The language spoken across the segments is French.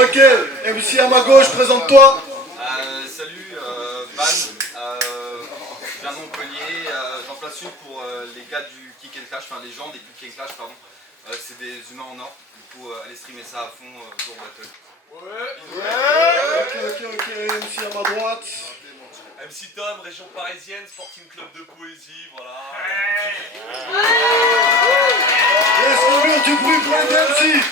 Ok, MC à ma gauche, présente-toi. Salut, Ban, je viens de Montpellier, j'en place une pour les gars du Kick and Clash, enfin les gens des Kick and Clash, pardon. C'est des humains en or, du coup allez streamer ça à fond, jour battle. Ok, MC à ma droite. MC Tom, région parisienne, Sporting Club de Poésie, voilà. Laisse-moi bien du bruit pour les MC.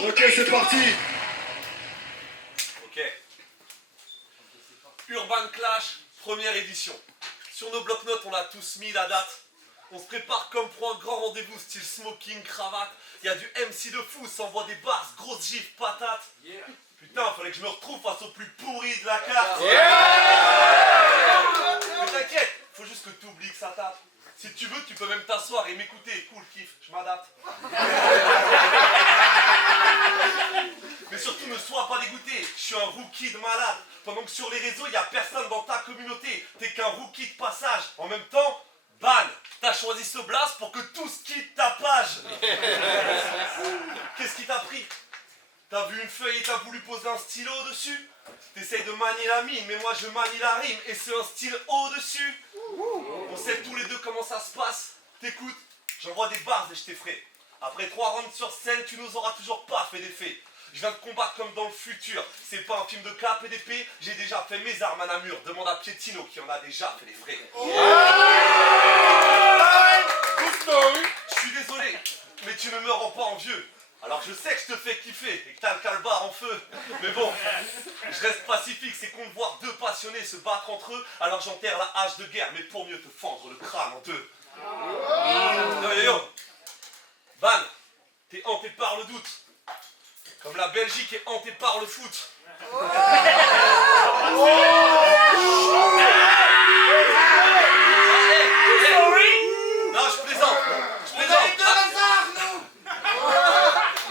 Ok, c'est parti. Ok. Urban Clash, première édition. Sur nos blocs-notes, on a tous mis la date. On se prépare comme pour un grand rendez-vous, style smoking, cravate. Il y a du MC de fou, ça envoie des bars, grosses gifs, patates. Putain, fallait que je me retrouve face au plus pourri de la carte. Mais t'inquiète, faut juste que t'oublies que ça tape. Si tu veux, tu peux même t'asseoir et m'écouter. Cool, kiff, je m'adapte. Mais surtout, ne sois pas dégoûté. Je suis un rookie de malade. Pendant que sur les réseaux, il n'y a personne dans ta communauté. T'es qu'un rookie de passage. En même temps, ban, t'as choisi ce blast pour que tous quittent ta page. Qu'est-ce qui t'a pris? T'as vu une feuille et t'as voulu poser un stylo dessus? T'essayes de manier la mine, mais moi je manie la rime et c'est un style au-dessus. On sait tous les deux comment ça se passe. T'écoutes, j'envoie des bars et je t'effraie. Après 3 rounds sur scène, tu nous auras toujours pas fait d'effet. Je viens de combattre comme dans le futur. C'est pas un film de cap et d'épée. J'ai déjà fait mes armes à Namur. Demande à Pietino qui en a déjà fait les frais. Je suis désolé, mais tu ne me rends pas envieux. Alors je sais que je te fais kiffer et que t'as le calbar en feu. Mais bon, je reste pacifique, c'est con de voir deux passionnés se battre entre eux. Alors j'enterre la hache de guerre, mais pour mieux te fendre le crâne en deux. Yo, Ban, t'es hanté par le doute. Comme la Belgique est hantée par le foot. Non, je plaisante.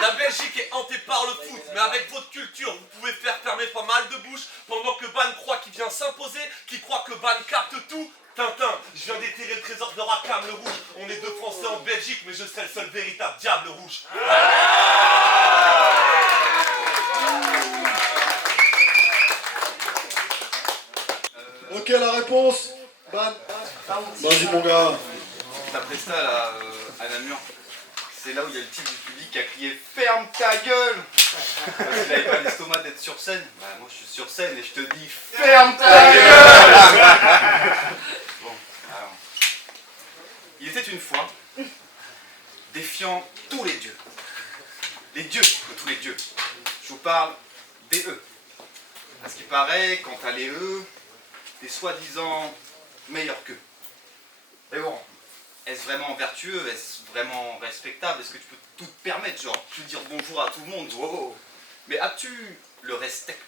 La Belgique est hantée par le foot, mais avec votre culture, vous pouvez faire fermer pas mal de bouches pendant que Ban croit qu'il vient s'imposer, qui croit que Ban capte tout. Tintin, je viens d'étirer le trésor de Rackham le rouge. On est deux Français en Belgique, mais je serai le seul véritable diable rouge. Ok, la réponse. Bam. Vas-y mon gars. Ta presta là, à Namur, c'est là où il y a le type du public qui a crié « Ferme ta gueule !» Parce qu'il avait pas l'estomac d'être sur scène. Bah moi je suis sur scène et je te dis « Ferme ta gueule !» Bon, alors. Il était une fois, défiant tous les dieux. Les dieux de tous les dieux. Je vous parle des E. À ce qui paraît, quand t'as les E, t'es soi-disant meilleur qu'eux. Mais bon, est-ce vraiment vertueux? Est-ce vraiment respectable? Est-ce que tu peux tout te permettre, genre, plus dire bonjour à tout le monde? Wow. Mais as-tu le respect?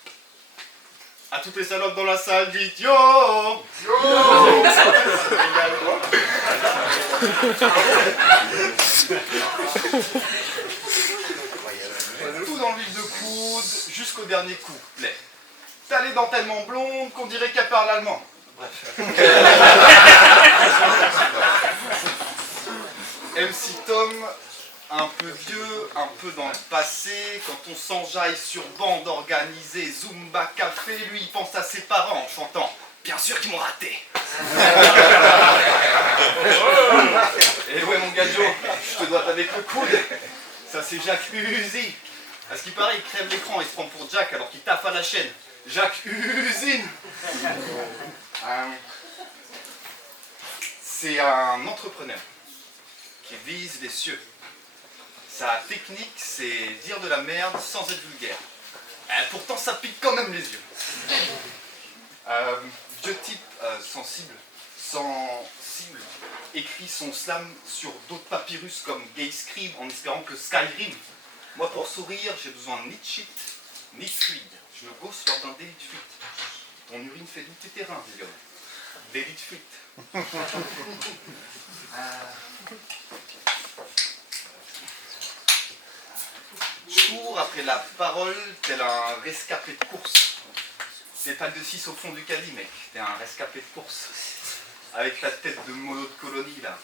À toutes les salopes dans la salle, dites yo! Yo! Tout dans l'huile de coude, jusqu'au dernier couplet. T'as les dents tellement blondes qu'on dirait qu'elle parle allemand. Bref. MC Tom, un peu vieux, un peu dans le passé, quand on s'enjaille sur bande organisée, Zumba Café, lui il pense à ses parents en chantant « Bien sûr qu'ils m'ont raté !» Et ouais mon gars Joe, je te dois avec le coude, ça c'est Jacques Uzi. À ce qui paraît, il crève l'écran et se prend pour Jack alors qu'il taffe à la chaîne. Jacques Usine. C'est un entrepreneur qui vise les cieux. Sa technique, c'est dire de la merde sans être vulgaire. Pourtant, ça pique quand même les yeux. Vieux type sensible, sans cible, écrit son slam sur d'autres papyrus comme Gay Scribe en espérant que Skyrim. Moi, pour sourire, j'ai besoin ni de shit, ni de fluide. Je me gosse lors d'un délit de fuite. Mon urine fait douter terrain, Lyon. Délit de fuite. Je cours après la parole tel un rescapé de course. C'est pas de 6 au fond du caddie, mec. T'es un rescapé de course. Avec la tête de mono de colonie, là.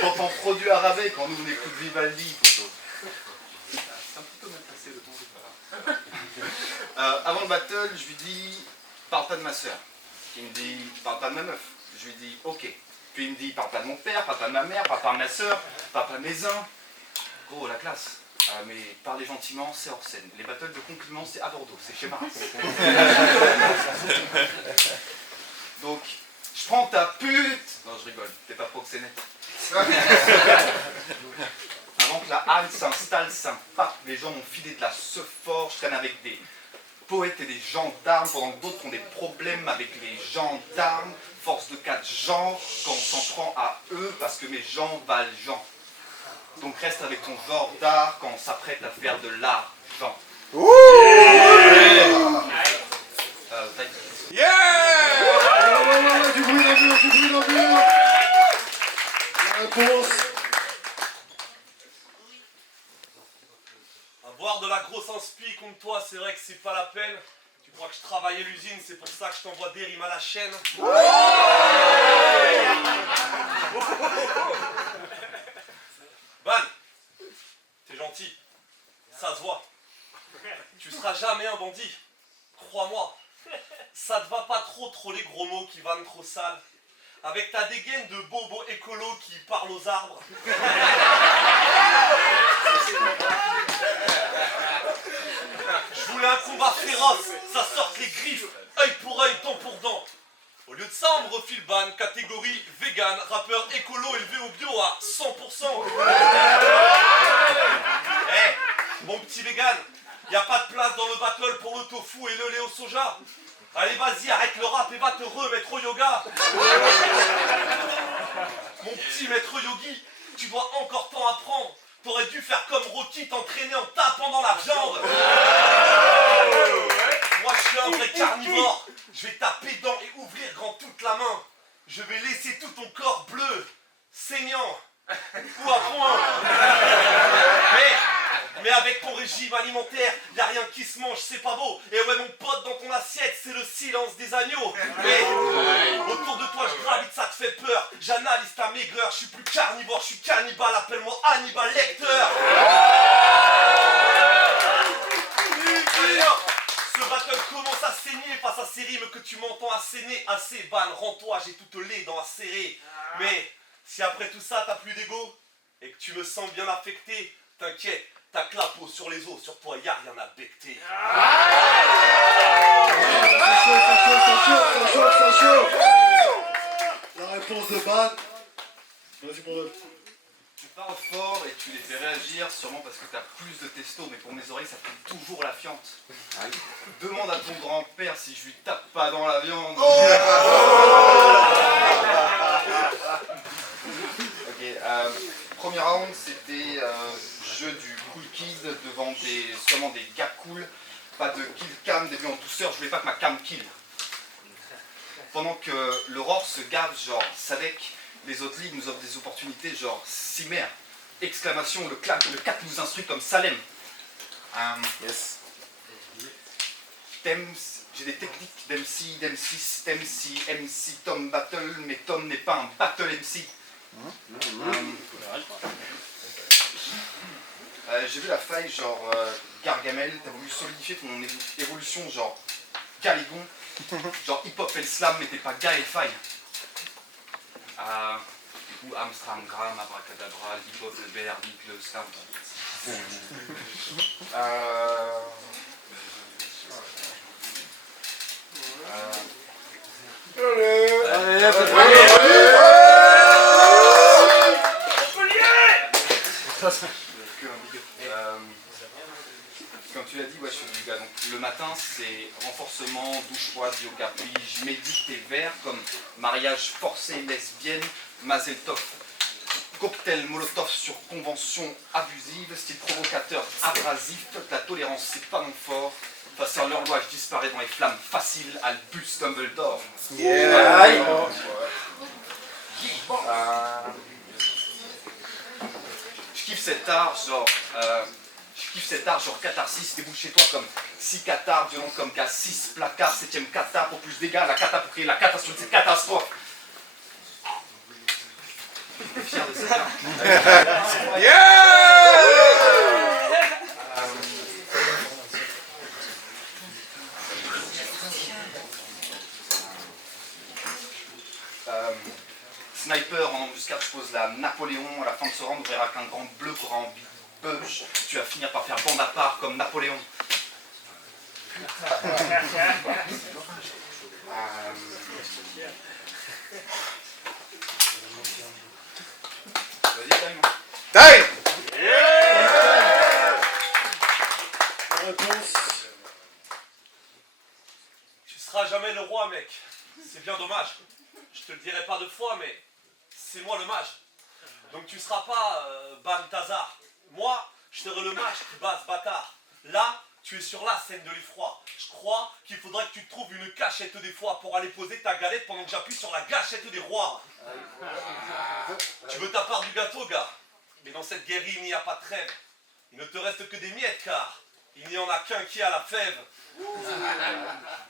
Quand on produit à rabais, quand nous on écoute Vivaldi, plutôt. C'est un petit peu mal passé le temps, c'est pas grave. Avant le battle, je lui dis parle pas de ma soeur. Il me dit parle pas de ma meuf. Je lui dis ok. Puis il me dit parle pas de mon père, parle pas de ma mère, parle pas de ma soeur, parle pas de mes uns. Gros, la classe. Mais parler gentiment, c'est hors scène. Les battles de compliments, c'est à Bordeaux, c'est chez Marat. Donc, je prends ta pute. Non, je rigole, t'es pas proxénète. Avant que la halle s'installe sympa, les gens m'ont filé de la sephore, je traîne avec des poètes et des gendarmes, pendant que d'autres ont des problèmes avec les gendarmes. Force de 4 gens, quand on s'en prend à eux, parce que mes gens valent gens. Donc reste avec ton genre d'art quand on s'apprête à faire de l'argent. Du bruit dans le mur, du bruit dans le mur. La réponse. Avoir de la grosse inspi contre toi, c'est vrai que c'est pas la peine. Tu crois que je travaille à l'usine, c'est pour ça que je t'envoie des rimes à la chaîne. Ban, t'es gentil, ça se voit. Tu seras jamais un bandit, crois-moi. Ça te va pas trop les gros mots qui vannent trop sales. Avec ta dégaine de bobo écolo qui parle aux arbres. Je voulais un combat féroce, ça sorte les griffes, œil pour œil, dent pour dent. Au lieu de ça, on me refile ban, catégorie vegan, rappeur écolo élevé au bio à 100%. Mon petit vegan, y a pas de place dans le battle pour le tofu et le lait au soja. Allez, vas-y, arrête le rap et va te remettre au yoga. Mon petit maître yogi, tu dois encore tant apprendre. T'aurais dû faire comme Rocky, t'entraîner en tapant dans la viande. Moi, je suis un vrai carnivore. Je vais taper dedans et ouvrir grand toute la main. Je vais laisser tout ton corps bleu, saignant ou à point. Mais avec ton régime alimentaire, y a rien qui se mange, c'est pas beau. Et ouais, mon pote, dans ton assiette, c'est le silence des agneaux. Mais autour de toi, je gravite, ça te fait peur. J'analyse ta maigreur, je suis plus carnivore, je suis cannibale. Appelle-moi Hannibal Lecter. Ce battle commence à saigner face à ces rimes que tu m'entends asséner. Assez ban, rends-toi, j'ai toutes les dents à serrer. Mais si après tout ça, t'as plus d'ego et que tu me sens bien affecté, t'inquiète. Ta clapo sur les os, sur toi y'a rien à becter. Ça chauffe. La réponse de Ban. Vas-y mon ref. Tu parles fort et tu les fais réagir, sûrement parce que t'as plus de testo, mais pour mes oreilles ça fait toujours la fiente. Demande à ton grand-père si je lui tape pas dans la viande. Ok, premier round c'était jeu du cool kid devant seulement des gars cool, pas de kill cam, début en douceur, je voulais pas que ma cam kill. Pendant que l'Aurore se gave genre Sadek, les autres ligues nous offrent des opportunités genre Cimer, exclamation, le 4 nous instruit comme Salem. Yes. J'ai des techniques d'MC, d'M6, d'MC, MC, Tom Battle, mais Tom n'est pas un Battle MC. J'ai vu la faille genre Gargamel, t'as voulu solidifier ton évolution genre Caligon, genre hip-hop et le slam, mais t'es pas Gaël Faye. Du coup, Amstram, Gram, Abracadabra, hip-hop, le BR, Nick, le slam. Comme tu l'as dit, ouais, je suis du gars. Donc, le matin, c'est renforcement, douche froide, yoga, puis je médite tes vers comme mariage forcé, lesbienne, Mazel Tov. Cocktail Molotov sur convention abusive, style provocateur, abrasif, la tolérance c'est pas mon fort. Face à l'horloge disparaît dans les flammes faciles, Albus Dumbledore. Je kiffe cet art, genre, Je kiffe cet art, genre catharsis, déboule chez toi comme 6 cathares, violente comme K6, placard, 7ème cata pour plus de dégâts, la cata pour créer la catastrophe, c'est catastrophe. T'es fier de ça? Sniper en embuscade, je pose la Napoléon. À la fin de ce round, on verra qu'un grand bleu qui aura envie de budge. Tu vas finir par faire bande à part comme Napoléon. Vas-y, Time. Time! Réponse. Tu seras jamais le roi, mec. C'est bien dommage. Je te le dirai pas 2 fois, mais c'est moi le mage. Donc tu seras pas Balthazar. Moi, je serai le mage qui bat ce bâtard. Là, tu es sur la scène de l'effroi. Je crois qu'il faudrait que tu te trouves une cachette des fois pour aller poser ta galette pendant que j'appuie sur la gâchette des rois. Tu veux ta part du gâteau, gars. Mais dans cette guerre, il n'y a pas de trêve. Il ne te reste que des miettes, car il n'y en a qu'un qui a la fève.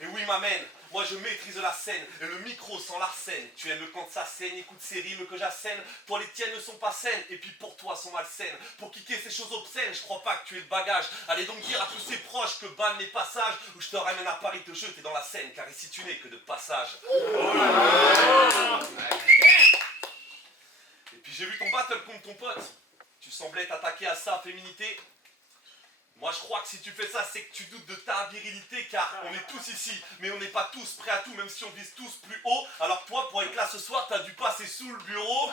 Et oui, m'amène. Moi je maîtrise la scène et le micro sans l'arsène. Tu aimes quand ça saigne, écoute ces rimes que j'assène. Toi les tiennes ne sont pas saines et puis pour toi sont malsaines. Pour kicker ces choses obscènes, je crois pas que tu aies le bagage. Allez donc dire à tous ces proches que banne les passages où je te ramène à Paris te jeter dans la Seine, car ici tu n'es que de passage. Et puis j'ai vu ton battle contre ton pote. Tu semblais t'attaquer à sa féminité. Moi je crois que si tu fais ça, c'est que tu doutes de ta virilité, car on est tous ici, mais on n'est pas tous prêts à tout, même si on vise tous plus haut. Alors toi, pour être là ce soir, t'as dû passer sous le bureau.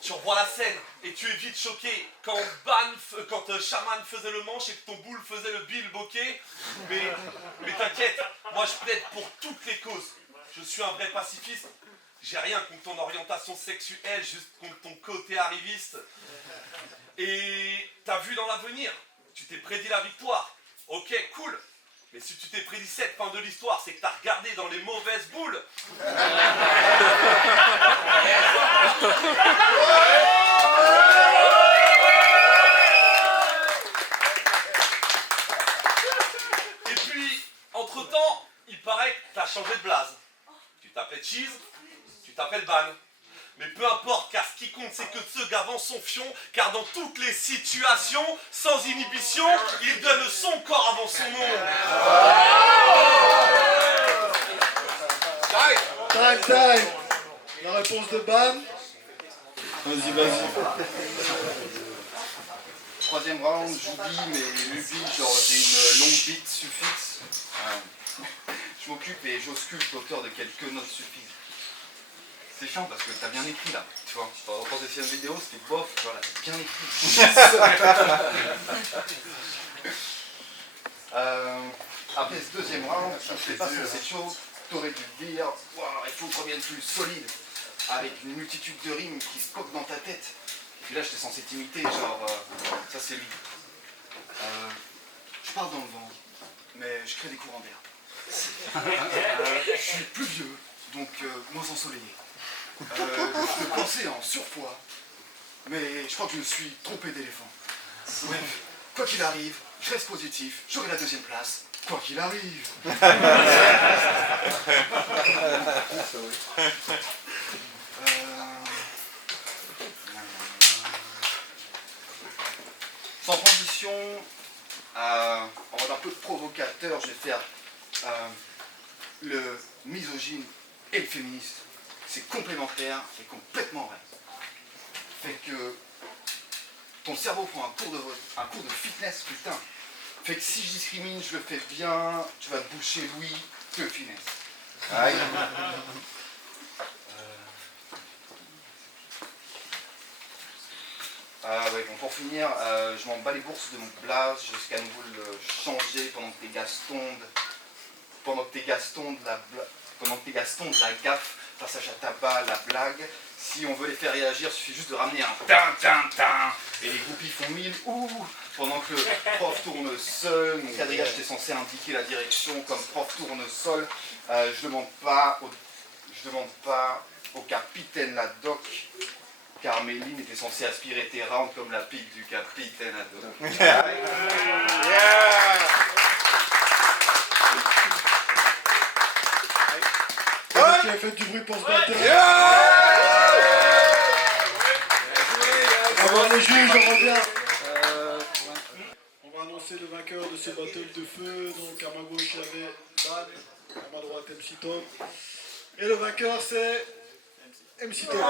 Tu revois la scène et tu es vite choqué quand Shaman faisait le manche et que ton boule faisait le bill bokeh. Mais t'inquiète, moi je plaide pour toutes les causes. Je suis un vrai pacifiste. J'ai rien contre ton orientation sexuelle, juste contre ton côté arriviste. Et t'as vu dans l'avenir, tu t'es prédit la victoire. Ok, cool. Mais si tu t'es prédit cette fin de l'histoire, c'est que t'as regardé dans les mauvaises boules. Et puis, entre-temps, il paraît que t'as changé de blase. Tu t'appelais Cheese, tu t'appelles Ban. Mais peu importe, car ce qui compte, c'est que ce gars vend son fion, car dans toutes les situations, sans inhibition, il donne son corps avant son nom. Time. La réponse de Ban. Vas-y. 3ème round, j'oublie mes lubies, genre j'ai une longue bite suffixe. Je m'occupe et j'ausculte l'auteur de quelques notes suffisent. C'est chiant parce que t'as bien écrit là, tu vois. Dans tes films vidéo, c'était bof, voilà, t'as bien écrit. Après ce 2e round, je sais pas si c'est chaud, t'aurais dû dire, wow, il faut qu'on revienne plus solide, avec une multitude de rimes qui se coquent dans ta tête. Et puis là, j'étais censé t'imiter, genre, ça c'est lui. Je parle dans le vent, mais je crée des courants d'air. Je suis plus vieux, donc moins ensoleillé. Je pensais en surpoids, mais je crois que je me suis trompé d'éléphant. Bref, quoi qu'il arrive, je reste positif, j'aurai la 2e place, quoi qu'il arrive. Sans transition, en mode un peu provocateur, je vais faire le misogyne et le féministe. C'est complémentaire et complètement vrai. Fait que ton cerveau prend un cours de fitness, putain. Fait que si je discrimine, je le fais bien, tu vas te boucher Louis, que finesse. Aïe. Ouais, bon, pour finir, je m'en bats les bourses de mon blaze jusqu'à nouveau le changer pendant que tes Gastons de la gaffe, passage à tabac, la blague. Si on veut les faire réagir, il suffit juste de ramener un tin et les groupies font 1000 ouh pendant que le prof tourne seul. Mon quadrillage était censé indiquer la direction comme prof tourne sol. Je demande pas au capitaine la doc Carméline était censée aspirer tes rounds comme la pique du capitaine Haddock. Qui a fait du bruit pour ce batteur. Avant les juges, on revient. On va annoncer le vainqueur de ce battle de feu. Donc à ma gauche, il y avait Ban, à ma droite, MC Tom. Et le vainqueur, c'est MC Tom.